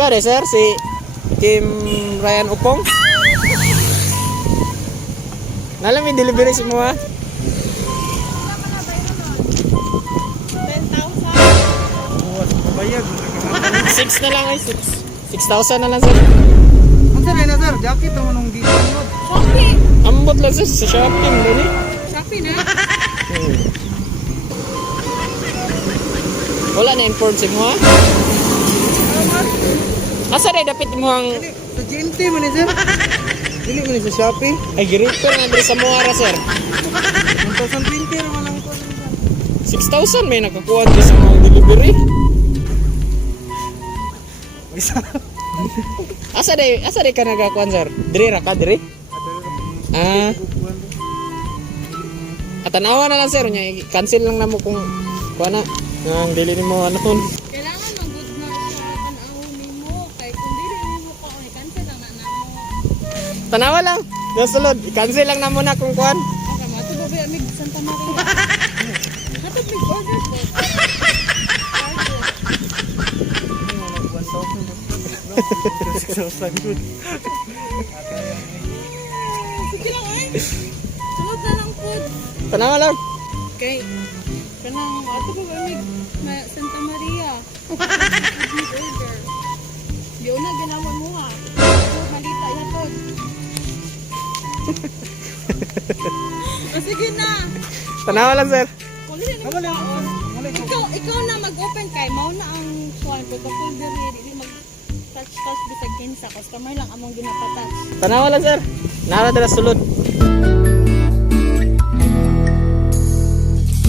Ikaw rin, sir, si Team Ryan Upong. Nalam yung delivery si mo ha? 6 na lang ay 6,000 na lang sir. Ang sir, na sir, jacket naman nung dito. Shopee! Ambot lang sir sa shopping dali. Shopee na? Wala na import si mo ha? Asa rin dapat mo ang... Sa GMT man eh sir. Dili man sa Shopee. Ay girito na dali sa Muara sir. 1,020 naman lang ko. 6,000 may nakakuha dyan sa mga delivery. Asa day ka nagakuha sir? Diri ra ka diri? Atanawa na lang sir nya cancel lang namo kung kuha na ang dili nimo ano ton. Kailangan ng good na sa panahon nimo. Kaya kung dili nimo ko, cancel lang na namo. Tanawa lang. Nasulod, i-cancel lang namo na kung kuan. Okay, mato ba ba amig Santa Maria? Mato big order po. Sige lang ay. Sunod na lang po. Tanawa lang. Okay. Kanang ato ba amig Santa Maria? Big order. Di una ginawa mo ha. Malita yatod. Sige na. Tanawa lang sir. Ikaw na mag-open kay mao na ang kuan protocol diri dili mag-touch bisag kinsa customer lang among ginapatouch. Tanawa lang sir. Nara dala sulod.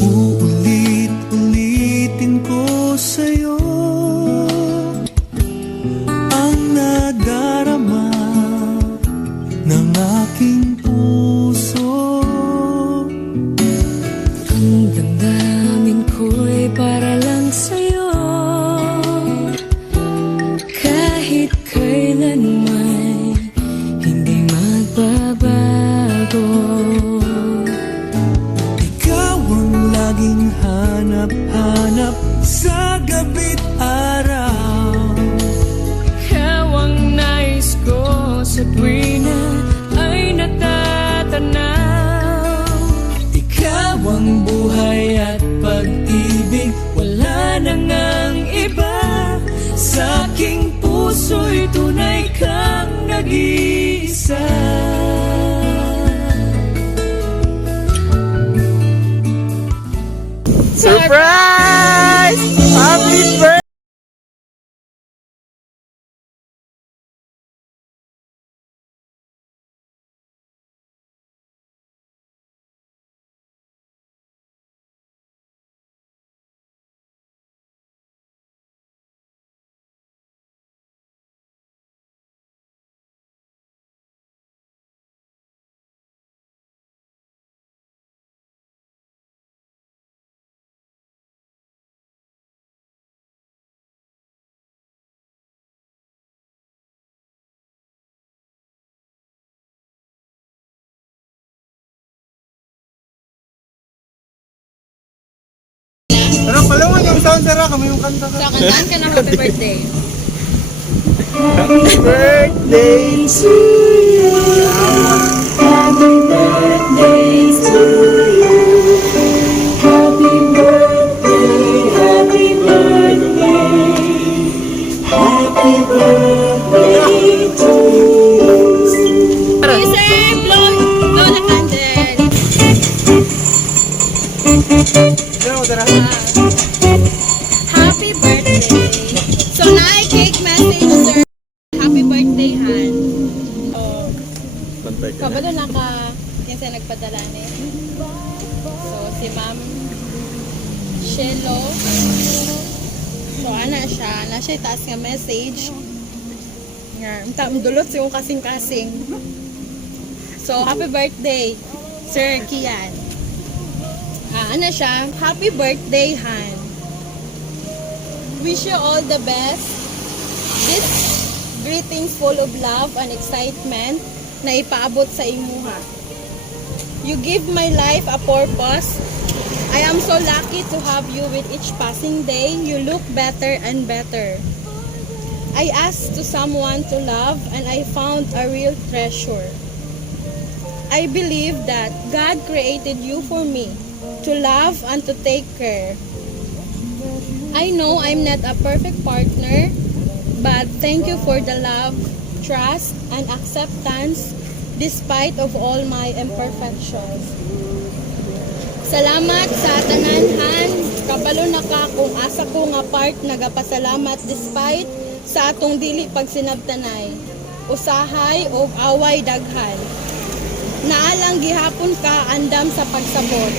Uulit-ulitin ko sa'yo ang nadarama ng aking puso. Ang damdamin ko'y para lang sa'yo. Kahit kailanman hindi magbabago. Ikaw ang laging hanap-hanap sa gabi't araw. Ikaw ang nais ko sa tuwing na ay natatanaw. Ikaw ang buhay at pag-ibig, wala nang ang iba. Sa aking puso'y tunay kang nag-iisa. Surprise! Happy birthday! Pero palungan yung sound sir, kami yung kanta sir. So kantaan ka na happy birthday. Happy birthday to you. Happy birthday to you. Happy birthday, happy birthday. Happy birthday to you. Sir, blow the candle. Pero tara. Happy birthday. So na-cake message sir. Happy birthday Han. Bantay ka na. Kabalo na ka kinsa nagpadala ni. So si Ma'am Shelo. So ana siya itaas nga message. Nga, dulot siya kung kasing-kasing. So happy birthday Sir Kian. Ano siya? Happy birthday, Han. Wish you all the best. This greetings full of love and excitement na ipaabot sa imuha. You give my life a purpose. I am so lucky to have you with each passing day. You look better and better. I asked to someone to love and I found a real treasure. I believe that God created you for me, to love and to take care. I know I'm not a perfect partner, but thank you for the love, trust, and acceptance despite of all my imperfections. Salamat sa tananhan, kabalo na ka kung asa ko nga part nagapasalamat despite sa atong dili pagsinabtanay, usahay o away daghan. Naalang gihapon ka andam sa pagsabot.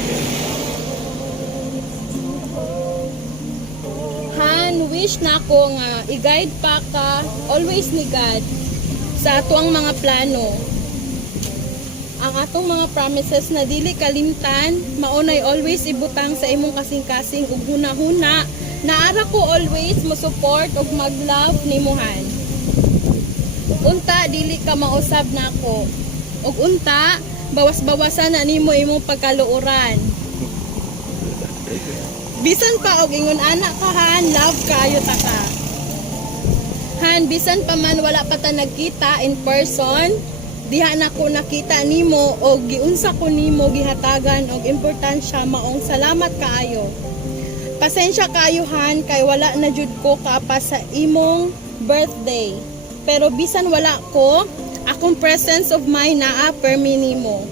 Han, wish na ko nga i-guide pa ka always ni God sa atong mga plano. Ang atong mga promises na dili kalimtan, maunay always ibutang sa imong kasing-kasing ug hunahuna. Naara ko always mo support ug mag-love nimuhan. Unta dili ka mausab nako. Ug unta bawas-bawasan na nimo imong pagkaluoran. Bisan pa og ingon anak ka Han, love kayo ta ka. Han, bisan pa man wala pa ta nagkita in person, diha na ko nakita nimo og giunsa ko nimo gihatagan og importansya maong salamat kaayo. Pasensya kayo Han kay wala na jud ko kaapa sa imong birthday. Pero bisan wala ko, akong presence of mind naa permi nimo.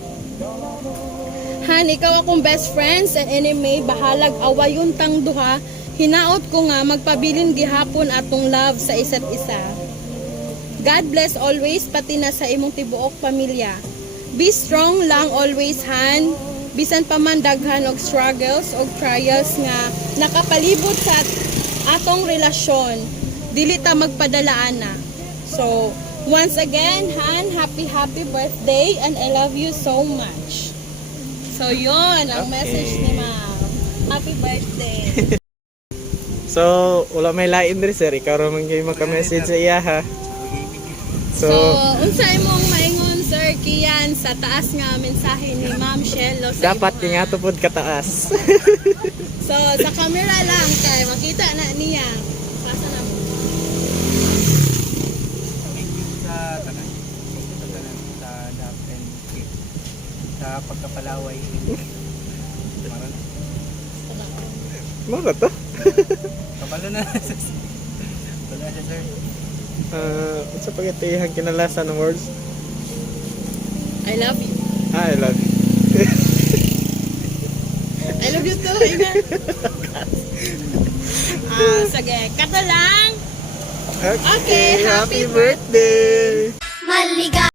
Han, ikaw akong best friends and enemy, bahalag awayon tang duha. Hinaot ko nga magpabilin gihapon atong love sa isa't isa. God bless always pati na sa imong tibuok pamilya. Be strong lang always Han. Bisan pa man daghan og struggles og trials nga nakapalibot sa atong relasyon, dili ta magpadalaan na. So, once again, Han, happy birthday and I love you so much. So, yon ang message ni Ma'am. Happy birthday. So, wala may lain rin sir. Ikaw raman kayo magka-message sa iya ha. So, unsa imong maingon Sir Kian sa taas nga mensahe ni Ma'am Shelo sa Dapat imong, nga tupod kataas. So, sa camera lang kay makita na niya. Pasa na mo. Thank you sa tanan. Sa love and care. Sa pagkapalaway. Maran. Mara to? Kabalo na. Wala siya sir. Sa pagkatihan kinalasan ng words? I love you. I love you. I love you too, Ina. Sige, kata lang. Okay, happy birthday! Maliga